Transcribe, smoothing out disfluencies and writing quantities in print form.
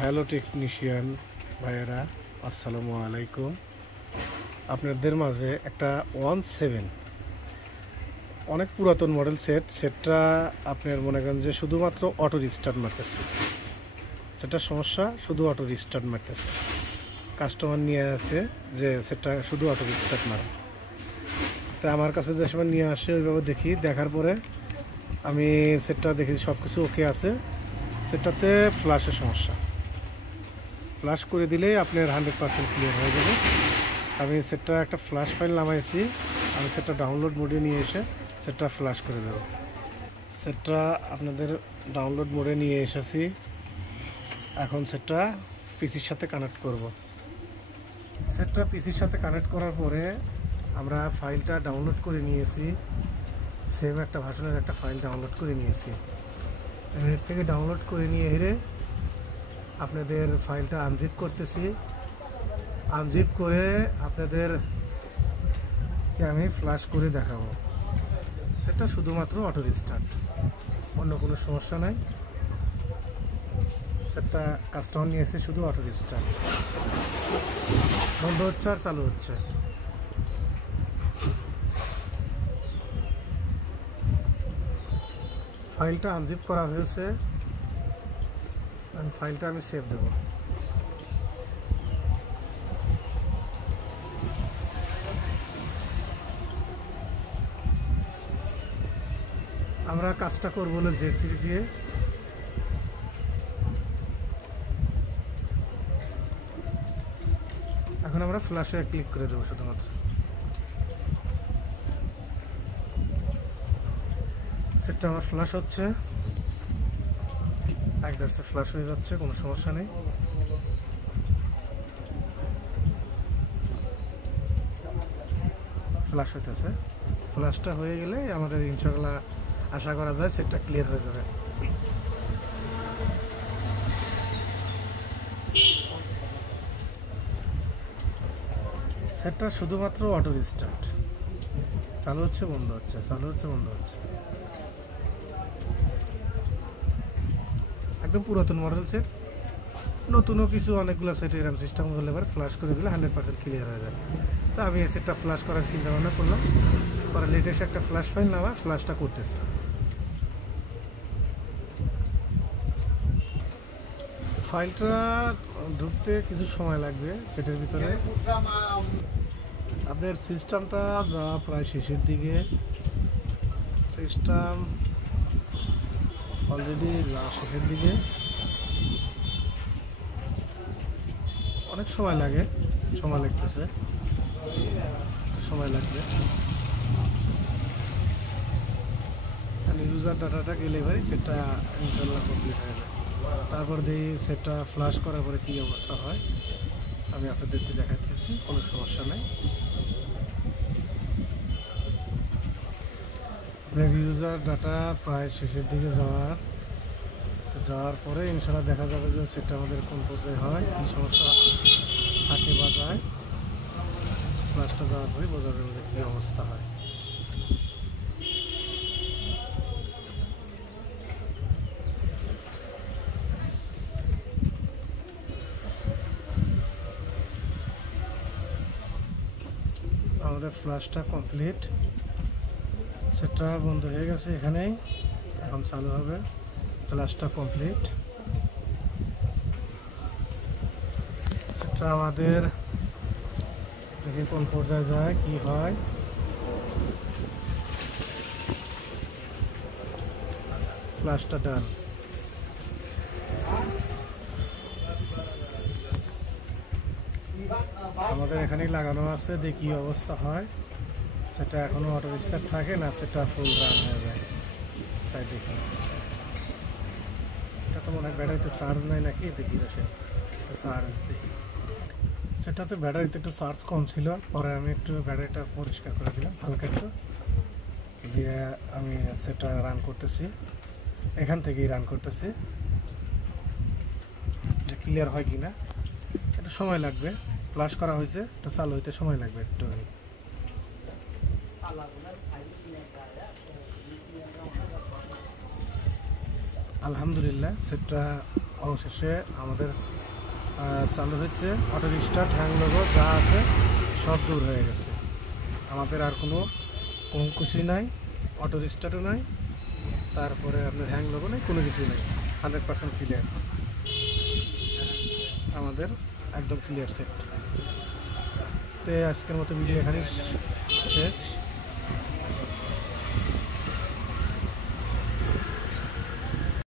Hello technician ভাইয়েরা, আসসালামু আলাইকুম। আপনাদের মাঝে একটা 17 অনেক পুরাতন মডেল সেটটা আপনার মনে করেন যে শুধুমাত্র অটো রিস্টার্ট মারতেছে। সেটার সমস্যা শুধু অটো রিস্টার্ট মারতেছে। কাস্টমার নিয়ে আসছে যে সেটটা শুধু অটো রিস্টার্ট মারে। তা আমার কাছে যে সময় নিয়ে আসে ওইভাবে দেখি, দেখার পরে আমি সেটটা দেখি সব কিছু ওকে আছে। সেটটাতে ফ্ল্যাশের সমস্যা। ফ্ল্যাশ করে দিলেই আপনার 100% ক্লিয়ার হয়ে যাবে। আমি সেটটা একটা ফ্ল্যাশ ফাইল নামাইছি, আমি সেটটা ডাউনলোড মোডে নিয়ে এসে সেটটা ফ্ল্যাশ করে দেব। সেটটা আপনাদের ডাউনলোড মোডে নিয়ে এসেছি। এখন সেটটা পিসির সাথে কানেক্ট করব। সেটটা পিসির সাথে কানেক্ট করার পরে আমরা ফাইলটা ডাউনলোড করে নিয়েছি। সেম একটা ভার্সনের একটা ফাইল ডাউনলোড করে নিয়েছি। নেট থেকে ডাউনলোড করে নিয়ে হেরে আপনাদের ফাইলটা আনজিপ করতেছি। আনজিপ করে আপনাদেরকে আমি ফ্ল্যাশ করে দেখাবো। সেটা শুধুমাত্র অটো রিস্টার্ট, অন্য কোনো সমস্যা নাই। সেটা কাস্টমার নিয়ে এসে শুধু অটো রিস্টার্ট বন্ধ হচ্ছে আর চালু হচ্ছে। ফাইলটা আনজিপ করা হয়েছে, ফাইলটা আমি সেভ দেব। আমরা কাজটা করবো হলো Z3 দিয়ে। এখন আমরা ফ্ল্যাশে ক্লিক করে দেবো শুধুমাত্র। সেটটা আমার ফ্ল্যাশ হচ্ছে, একদম ফ্ল্যাশ হয়ে যাচ্ছে, কোনো সমস্যা নেই। ফ্ল্যাশ হইতেছে। ফ্ল্যাশটা হয়ে গেলে আমাদের ইনশাআল্লাহ আশা করা যায় সেটটা ক্লিয়ার হয়ে যাবে। সেটটা শুধুমাত্র অটো রিস্টার্ট, চালু হচ্ছে বন্ধ হচ্ছে, চালু হচ্ছে বন্ধ হচ্ছে। একদম পুরাতন মডেল সেট। নতুনও কিছু অনেকগুলো সেট এরকম সিস্টেম হলে এবার ফ্ল্যাশ করে দিলে 100% ক্লিয়ার হয়ে যায়। তো আমি এই সেটটা ফ্ল্যাশ করার চিন্তা ভাবনা করলাম, পরে লেটেস্ট একটা ফ্ল্যাশ ফাইল নামা ফ্ল্যাশটা করতেছে। ফাইলটা ঢুকতে কিছু সময় লাগবে সেটের ভিতরে। আপনার সিস্টেমটা যা প্রায় শেষের দিকে, সিস্টেম অলরেডি শেষের দিকে, অনেক সময় লাগে, সময় লাগতেছে, সময় লাগবে। ইউজার ডাটাটা গেলে ভাই সেটা ইনশাল্লাহ কমপ্লিট হয়ে যায়। তারপর দিয়ে সেটটা ফ্ল্যাশ করার পরে কী অবস্থা হয় আমি আপনাদেরকে দেখাচ্ছি, কোনো সমস্যা নেই। আপনার ইউজার ডাটা প্রায় শেষের দিকে যাওয়ার পরে ইনশাল্লাহ দেখা যাবে যে সেটটা আমাদের কোন পর্যায়ে হয়, কী সমস্যা থাকে বা যায়। ফ্ল্যাশটা যাওয়ার পরে বোঝা যাবে যে কী অবস্থা হয়। আমাদের ফ্ল্যাশটা কমপ্লিট, সেটটা বন্ধ হয়ে গেছে এখানেই, এখন চালু হবে। ফ্ল্যাশটা কমপ্লিট। সেটা আমাদের দেখি কোন পর্যায়ে যায়, কি হয়। ফ্ল্যাশটা ডান। আমাদের এখানেই লাগানো আছে, দেখি অবস্থা হয়। সেটা এখনো অটো রিস্টার্ট থাকে না, সেটা ফুল রান হয়ে যায়। তাই দেখি, এটা তো মনে হয় ব্যাটারিতে চার্জ নাই নাকি, দেখি চার্জ দেখি। সেটাতে ব্যাটারিতে একটু চার্জ কম ছিল, পরে আমি একটু ব্যাটারিটা পরিষ্কার করে দিলাম হালকা একটু দিয়ে। আমি সেটা রান করতেছি, এখান থেকেই রান করতেছি। ক্লিয়ার হয় কি না একটু সময় লাগবে, ফ্ল্যাশ করা হয়েছে, একটু চালু হইতে সময় লাগবে একটু। আলহামদুলিল্লাহ সেটটা অবশেষে আমাদের চালু হয়েছে। অটো স্টার্ট, হ্যাং লোগো যা আছে সব দূর হয়ে গেছে। আমাদের আর কোনো কিছুই নাই, অটো স্টার্টও নাই, তারপরে আপনার হ্যাং লোগো নেই, কোনো কিছুই নেই। 100% ক্লিয়ার, আমাদের একদম ক্লিয়ার সেট। তো আজকের মতো ভিডিও এখানে শেষ।